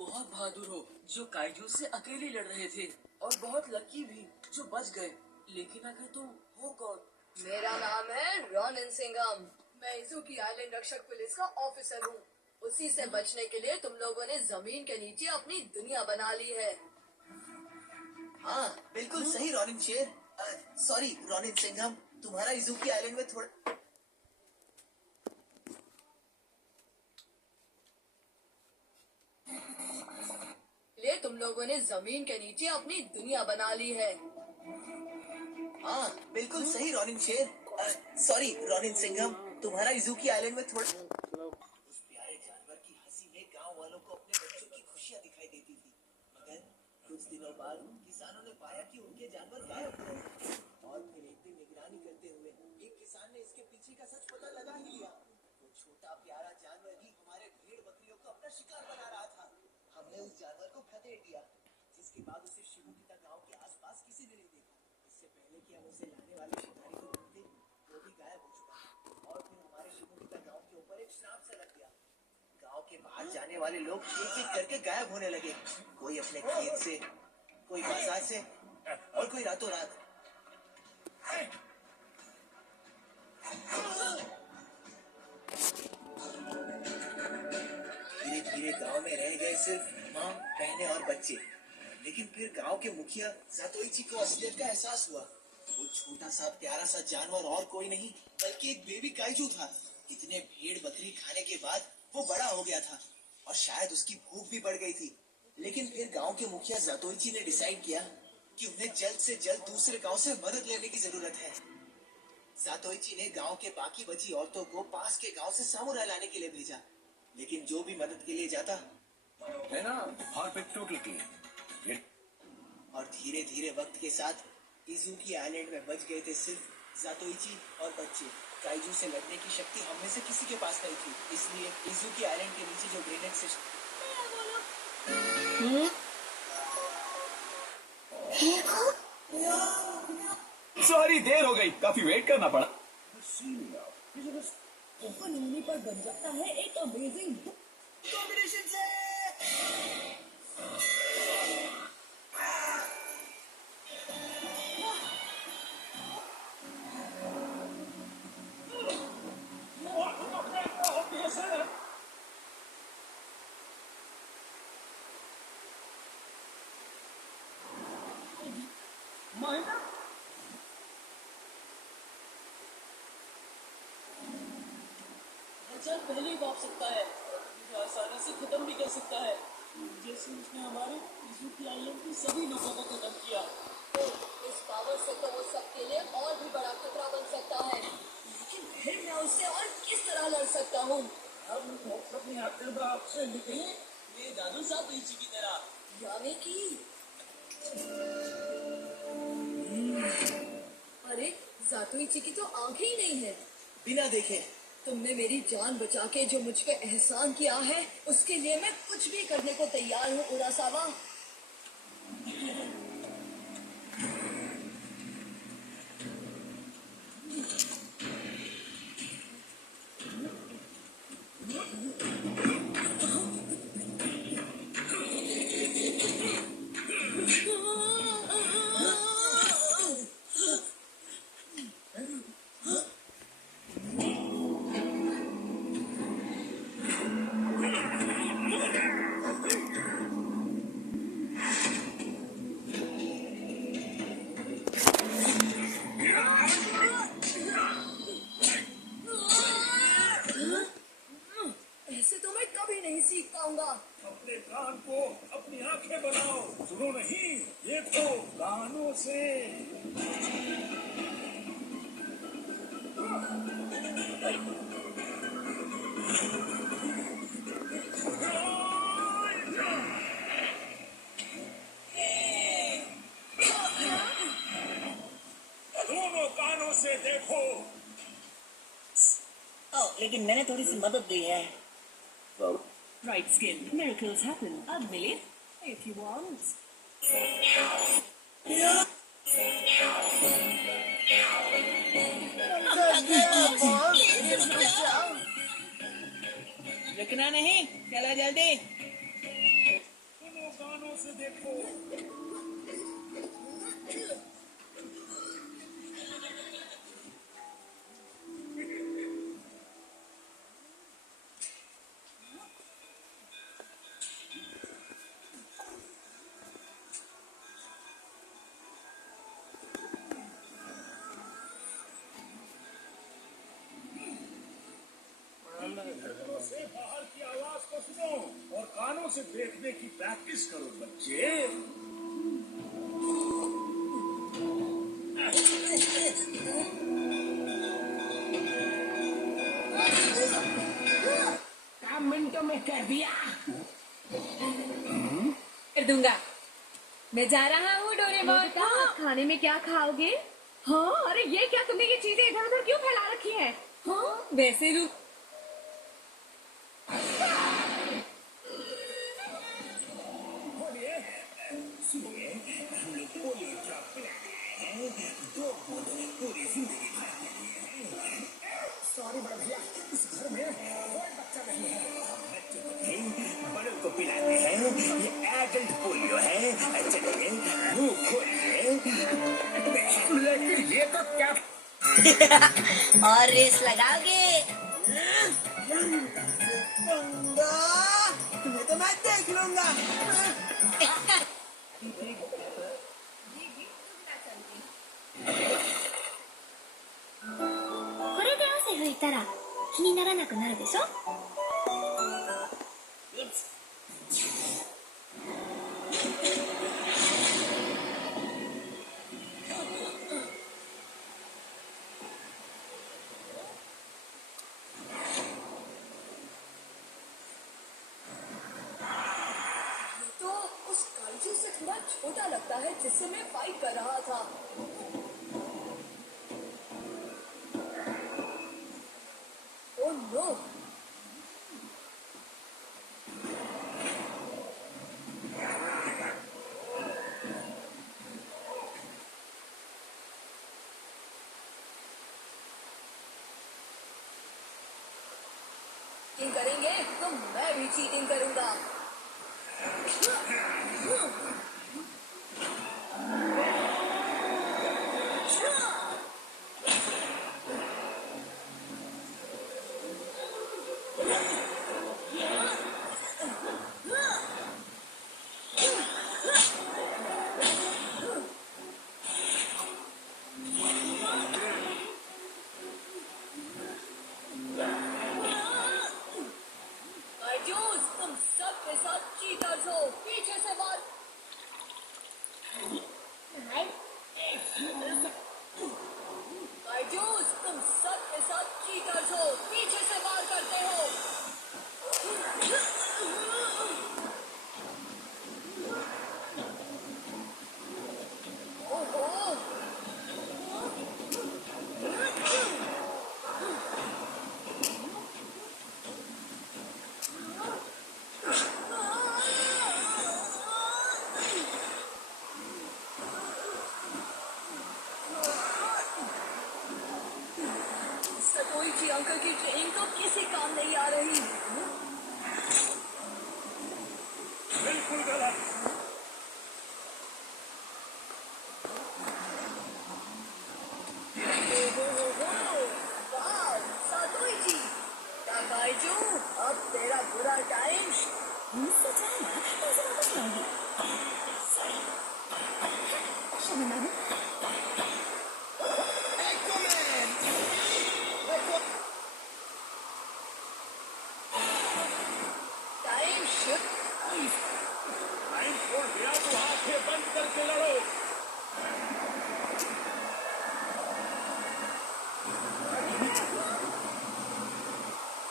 बहुत बहादुर हो जो काइजू से अकेले लड़ रहे थे, और बहुत लकी भी जो बच गए। लेकिन आखिर तुम हो कौन? मेरा नाम है रोनिन सिंघम। मैं इजुकी आइलैंड रक्षक पुलिस का ऑफिसर हूँ। उसी से बचने के लिए तुम लोगों ने जमीन के नीचे अपनी दुनिया बना ली है। हाँ बिल्कुल सही रोनिन शेर। सॉरी रोनिन सिंघम, तुम्हारा इजुकी आइलैंड में थोड़ा तुम लोगों ने जमीन के नीचे अपनी दुनिया बना ली है। हाँ बिल्कुल सही रोनिन शेर। सॉरी रोनिन सिंघम, तुम्हारा इजुकी आइलैंड में थोड़ा उस प्यारे जानवर की हंसी में गांव वालों को अपने बच्चों की खुशियां दिखाई देती थी। मगर कुछ दिनों बाद किसानों ने पाया कि उनके जानवर गायब हो गए। और फिर एक दिन निगरानी करते हुए एक किसान ने इसके पीछे का सच पता लगा ही लिया। वो छोटा प्यारा जानवर ही हमारे भेड़ बकरियों को अपना शिकार बना रहा था। हमने उस जानवर को खदेड़ दिया, जिसके बाद उसे शिवुकिता गांव के आसपास किसी ने नहीं देखा। इससे पहले कि हम उसे लाने वाले शिकारी को ढूंढते, वो भी गायब हो चुका। और फिर हमारे शिवुकिता गांव के ऊपर एक श्राप सा लग गया। गांव के बाहर जाने वाले लोग एक एक करके गायब होने लगे। कोई अपने खेत से, कोई बाजार से, और कोई रातों रात। धीरे धीरे गांव में रह गए सिर्फ माँ, बहनें और बच्चे। लेकिन फिर गांव के मुखिया जातोइची को असलियत का एहसास हुआ। वो छोटा सा प्यारा सा जानवर और कोई नहीं बल्कि एक बेबी काइजू था। इतने भेड़ बकरी खाने के बाद वो बड़ा हो गया था, और शायद उसकी भूख भी बढ़ गई थी। लेकिन फिर गांव के मुखिया जातोइची ने डिसाइड किया कि उन्हें जल्द से जल्द दूसरे गांव से मदद लेने की जरूरत है। जातोइची ने गांव के बाकी बची औरतों को पास के गांव से सामुराई लाने के लिए भेजा। लेकिन जो भी मदद के लिए जाता है ना, परफेक्ट टोटल क्लीन। और धीरे धीरे वक्त के साथ इजुकी आइलैंड में बच गए थे सिर्फ जातोइची और बच्चे। काइजू से लड़ने की शक्ति हम में से किसी के पास नहीं थी, इसलिए इजुकी आइलैंड के नीचे जो ग्रेनेड से सॉरी देर हो गई, काफी वेट करना पड़ा। ओपन होने पर बन जाता है एक अमेजिंग कॉम्बिनेशन से। इंसान पहले ही भाग सकता है, जो आसानी से खत्म भी कर सकता है, जैसे उसने हमारे इजुकी आइलैंड के सभी लोगों को खत्म किया। तो इस पावर से तो वो सबके लिए और भी बड़ा खतरा बन सकता है। लेकिन फिर मैं उससे और किस तरह लड़ सकता हूँ? हम अपने हाथ से निकले ये दादू जातोइची की तरह। यानी कि अरे जातोइची की तो आंखें ही नहीं है। बिना देखे तुमने मेरी जान बचा के जो मुझ पे एहसान किया है, उसके लिए मैं कुछ भी करने को तैयार हूँ उरासावा। ऐसे तो मैं कभी नहीं सीख पाऊंगा। अपने कान को अपनी आंखें बनाओ, सुनो नहीं, ये तो कानों से। दोनों कानों से देखो। लेकिन मैंने थोड़ी सी मदद दी है। Right skin. Miracles happen. I'll believe if you want. रुकना नहीं, चलो जल्दी। से देखो। से बाहर की आवाज को सुनो और कानों से देखने की प्रैक्टिस करो बच्चे। मिनटों में कर दिया। कर दूंगा। मैं जा रहा हूँ डोरेमोन। खाने में क्या खाओगे? हाँ, अरे ये क्या, तुमने ये चीजें इधर उधर क्यों फैला रखी हैं? हाँ, वैसे रूप सुनिए, हम लोग पोलियो ड्रॉप पिलाने आए हैं। 2 बूंद पूरी जिंदगी भर के लिए हैं। सॉरी बड़े भैया, इस घर में कोई बच्चा नहीं है। बच्चों को नहीं, बड़ों को पिलाते हैं। ये एडल्ट पोलियो है। चलिए, मुंह खोलिए। लेकिन ये तो क्या और रेस लगाओगे? तुम्हें तो मैं देख लूंगा। これで汗拭いたら気にならなくなるでしょ。तो उस काइजू से थोड़ा छोटा लगता है जिससे मैं फाइट कर रहा था। Oh no! चीटिंग करेंगे तो मैं भी चीटिंग करूंगा। काइजूस, तुम सबके साथ चीटर्स हो। पीछे से मार। काइजूस, तुम सबके साथ चीटर्स हो। पीछे से वार करते हो। ओहो! सतोइची अंकल की ट्रेनिंग तो किसी काम नहीं आ रही। बिल्कुल गलत। वाह, सतोइची! काइजू, अब तेरा बुरा टाइम। मुझसे जाना ऐसे वापस लाऊंगी। Sharma time shift. टाइम छोड़ दिया तो आंखें बंद करके लड़ो।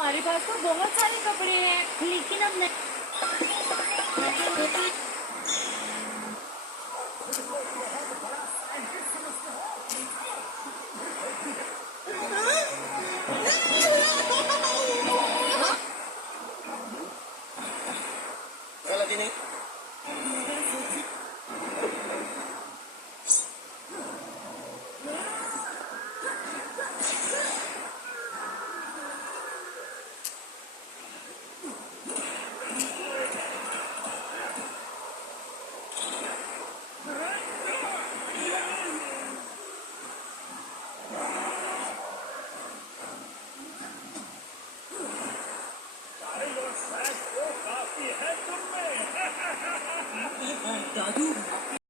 हमारे पास तो बहुत सारे कपड़े हैं, लेकिन अब नहीं। गलती नहीं।